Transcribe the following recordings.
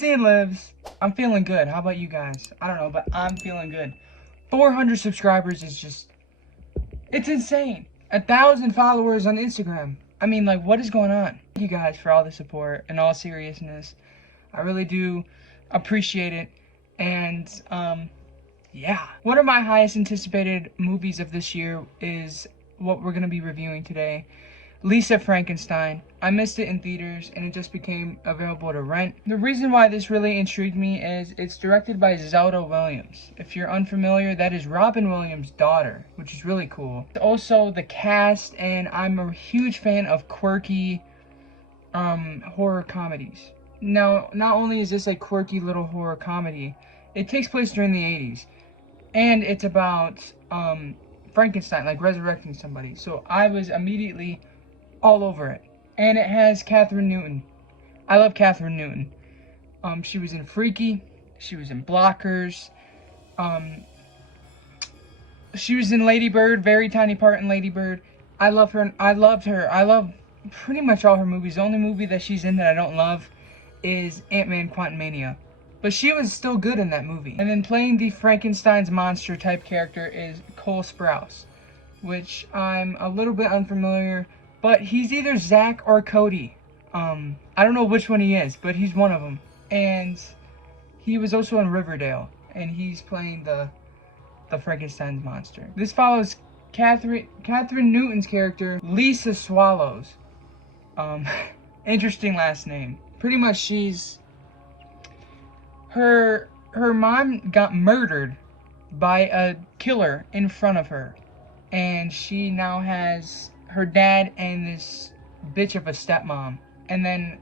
Frankenstein lives. I'm feeling good. How about you guys? I don't know, but I'm feeling good. 400 subscribers is just, it's insane. 1,000 followers on Instagram. I mean, like, what is going on? Thank you guys for all the support. In all seriousness, I really do appreciate it. And, yeah. One of my highest anticipated movies of this year is what we're going to be reviewing today. Lisa Frankenstein. I missed it in theaters and it just became available to rent. The reason why this really intrigued me is it's directed by Zelda Williams. If you're unfamiliar, that is Robin Williams' daughter, which is really cool. Also the cast, and I'm a huge fan of quirky horror comedies. Now, not only is this a quirky little horror comedy, it takes place during the 80s. And it's about Frankenstein, like resurrecting somebody. So I was immediately all over it. And it has Catherine Newton. I love Catherine Newton. She was in Freaky. She was in Blockers. She was in Lady Bird, very tiny part in Lady Bird. I love her. I loved her. I love pretty much all her movies. The only movie that she's in that I don't love is Ant-Man Quantumania. But she was still good in that movie. And then playing the Frankenstein's monster type character is Cole Sprouse, which I'm a little bit unfamiliar, but he's either Zach or Cody. I don't know which one he is, but he's one of them. And he was also in Riverdale, and he's playing the Frankenstein's monster. This follows Catherine Newton's character, Lisa Swallows. Interesting last name. Pretty much her mom got murdered by a killer in front of her, and she now has her dad and this bitch of a stepmom, and then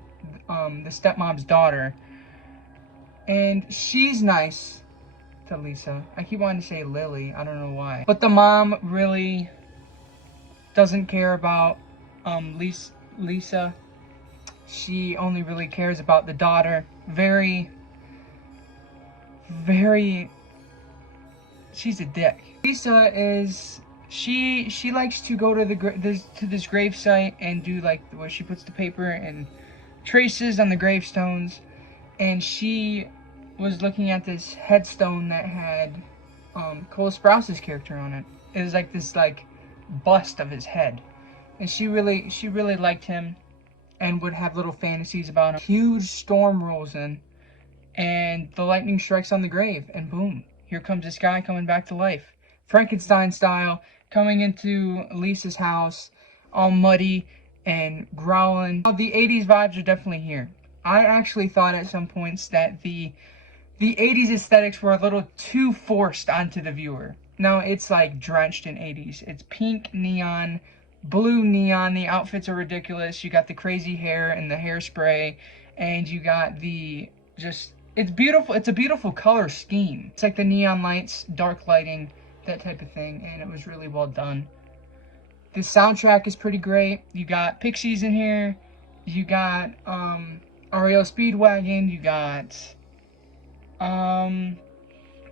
the stepmom's daughter, and she's nice to Lisa. I keep wanting to say Lily, I don't know why, but the mom really doesn't care about Lisa. She only really cares about the daughter. Very, she's a dick. Lisa is, she likes to go to this grave site and do like where she puts the paper and traces on the gravestones, and she was looking at this headstone that had Cole Sprouse's character on it. It was like this like bust of his head, and she really liked him and would have little fantasies about him. Huge storm rolls in, and the lightning strikes on the grave, and boom, here comes this guy coming back to life. Frankenstein style, coming into Lisa's house, all muddy and growling. The 80s vibes are definitely here. I actually thought at some points that the 80s aesthetics were a little too forced onto the viewer. Now, it's like drenched in 80s. It's pink neon, blue neon, the outfits are ridiculous. You got the crazy hair and the hairspray, and you got the just, it's beautiful. It's a beautiful color scheme. It's like the neon lights, dark lighting, that type of thing, and it was really well done. The soundtrack is pretty great. You got Pixies in here, you got REO Speedwagon, you got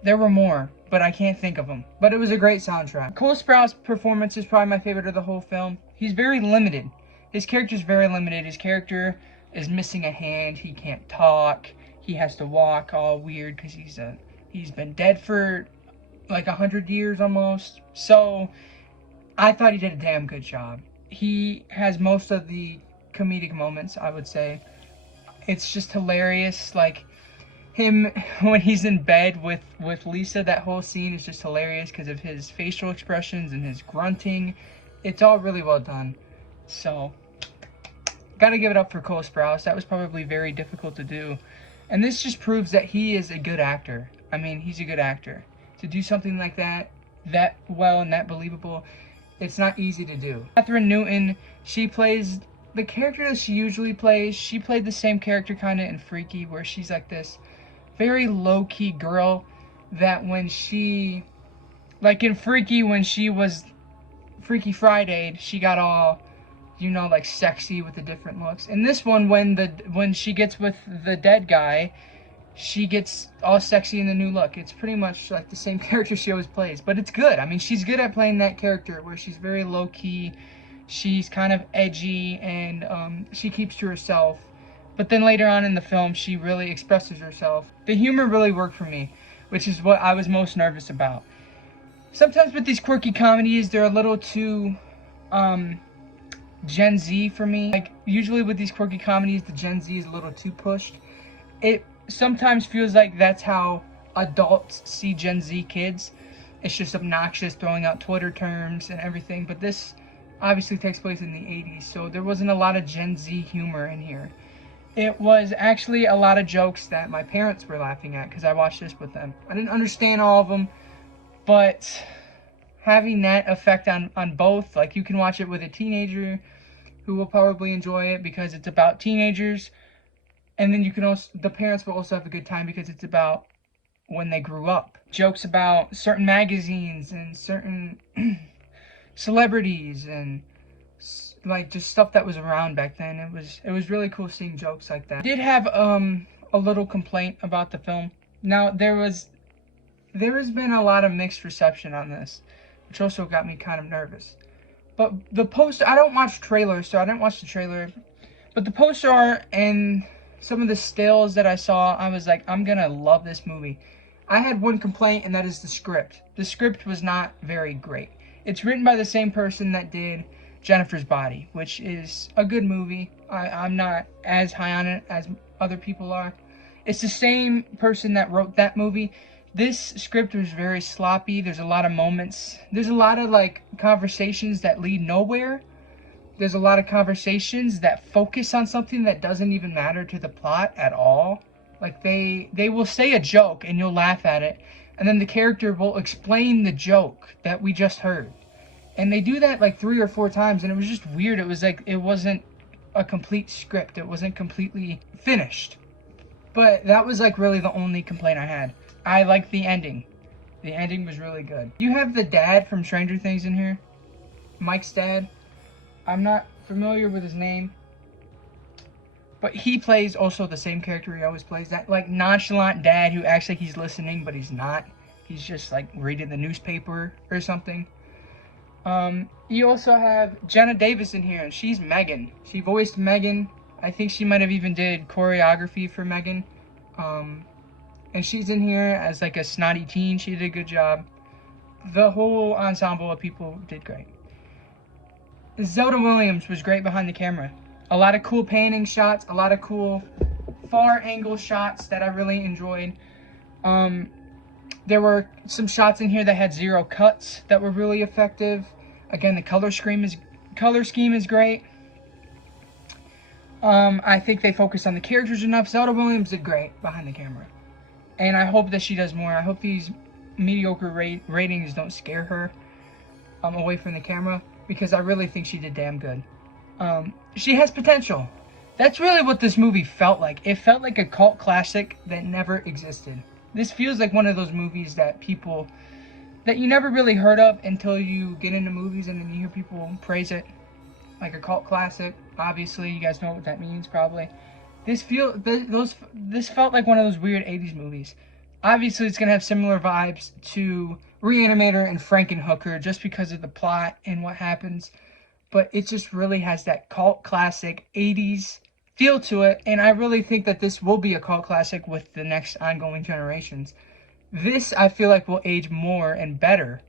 there were more, but I can't think of them. But it was a great soundtrack. Cole Sprouse's performance is probably my favorite of the whole film. He's very limited. His character's very limited. His character is missing a hand. He can't talk. He has to walk all weird because he's been dead for like 100 years almost. So I thought he did a damn good job. He has most of the comedic moments, I would say. It's just hilarious. Like him when he's in bed with Lisa, that whole scene is just hilarious because of his facial expressions and his grunting. It's all really well done. So gotta give it up for Cole Sprouse. That was probably very difficult to do, and this just proves that he is a good actor. I mean, he's a good actor. To do something like that well and that believable, it's not easy to do. Catherine Newton, she plays the character that she usually plays. She played the same character kind of in Freaky, where she's like this very low-key girl that when she, like in Freaky, when she was Freaky Friday, she got all, you know, like sexy with the different looks. In this one, when she gets with the dead guy, she gets all sexy in the new look. It's pretty much like the same character she always plays, but it's good. I mean, she's good at playing that character where she's very low-key, she's kind of edgy, and she keeps to herself, But then later on in the film, she really expresses herself. The humor really worked for me, which is what I was most nervous about. Sometimes with these quirky comedies, they're a little too Gen Z for me. Like, usually with these quirky comedies, the Gen Z is a little too pushed. It sometimes feels like that's how adults see Gen Z kids. It's just obnoxious, throwing out Twitter terms and everything. But this obviously takes place in the 80s, so there wasn't a lot of Gen Z humor in here. It was actually a lot of jokes that my parents were laughing at because I watched this with them. I didn't understand all of them, but having that effect on both, like, you can watch it with a teenager who will probably enjoy it because it's about teenagers, and then you can also, the parents will also have a good time because it's about when they grew up. Jokes about certain magazines and certain celebrities and like just stuff that was around back then. It was really cool seeing jokes like that. I did have a little complaint about the film. Now there has been a lot of mixed reception on this, which also got me kind of nervous. But the poster, I don't watch trailers, so I didn't watch the trailer. But the poster art and some of the stills that I saw, I was like, I'm gonna love this movie. I had one complaint, and that is the script. The script was not very great. It's written by the same person that did Jennifer's Body, which is a good movie. I'm not as high on it as other people are. It's the same person that wrote that movie. This script was very sloppy. There's a lot of moments. There's a lot of like conversations that lead nowhere. There's a lot of conversations that focus on something that doesn't even matter to the plot at all. Like they will say a joke and you'll laugh at it, and then the character will explain the joke that we just heard. And they do that like 3 or 4 times, and it was just weird. It was like it wasn't a complete script. It wasn't completely finished. But that was like really the only complaint I had. I liked the ending. The ending was really good. You have the dad from Stranger Things in here. Mike's dad. I'm not familiar with his name, but he plays also the same character he always plays. That like nonchalant dad who acts like he's listening, but he's not. He's just like reading the newspaper or something. You also have Jenna Davis in here, and she's Megan. She voiced Megan. I think she might have even did choreography for Megan. And she's in here as like a snotty teen. She did a good job. The whole ensemble of people did great. Zelda Williams was great behind the camera. A lot of cool panning shots, a lot of cool far angle shots that I really enjoyed. There were some shots in here that had 0 cuts that were really effective. Again, the color scheme is great. I think they focused on the characters enough. Zelda Williams did great behind the camera. And I hope that she does more. I hope these mediocre ratings don't scare her away from the camera, because I really think she did damn good. She has potential. That's really what this movie felt like. It felt like a cult classic that never existed. This feels like one of those movies that you never really heard of until you get into movies and then you hear people praise it. Like a cult classic. Obviously, you guys know what that means probably. This felt like one of those weird 80s movies. Obviously, it's going to have similar vibes to Reanimator and Frankenhooker just because of the plot and what happens. But it just really has that cult classic 80s feel to it. And I really think that this will be a cult classic with the next ongoing generations. This, I feel like, will age more and better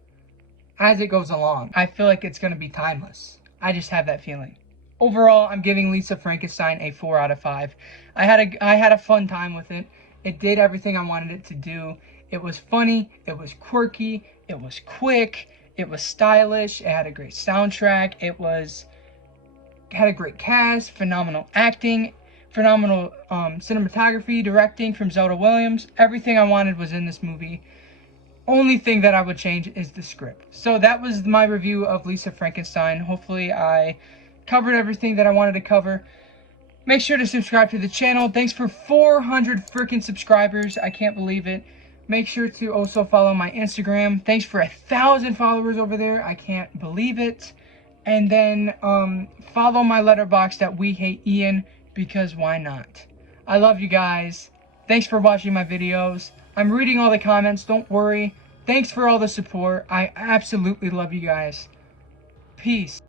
as it goes along. I feel like it's going to be timeless. I just have that feeling. Overall, I'm giving Lisa Frankenstein a 4 out of 5. I had a fun time with it. It did everything I wanted it to do. It was funny, it was quirky, it was quick, it was stylish, it had a great soundtrack, it had a great cast, phenomenal acting, phenomenal cinematography, directing from Zelda Williams. Everything I wanted was in this movie. Only thing that I would change is the script. So that was my review of Lisa Frankenstein. Hopefully I covered everything that I wanted to cover. Make sure to subscribe to the channel. Thanks for 400 freaking subscribers. I can't believe it. Make sure to also follow my Instagram. Thanks for 1,000 followers over there. I can't believe it. And then follow my Letterboxd at wehateian, because why not? I love you guys. Thanks for watching my videos. I'm reading all the comments. Don't worry. Thanks for all the support. I absolutely love you guys. Peace.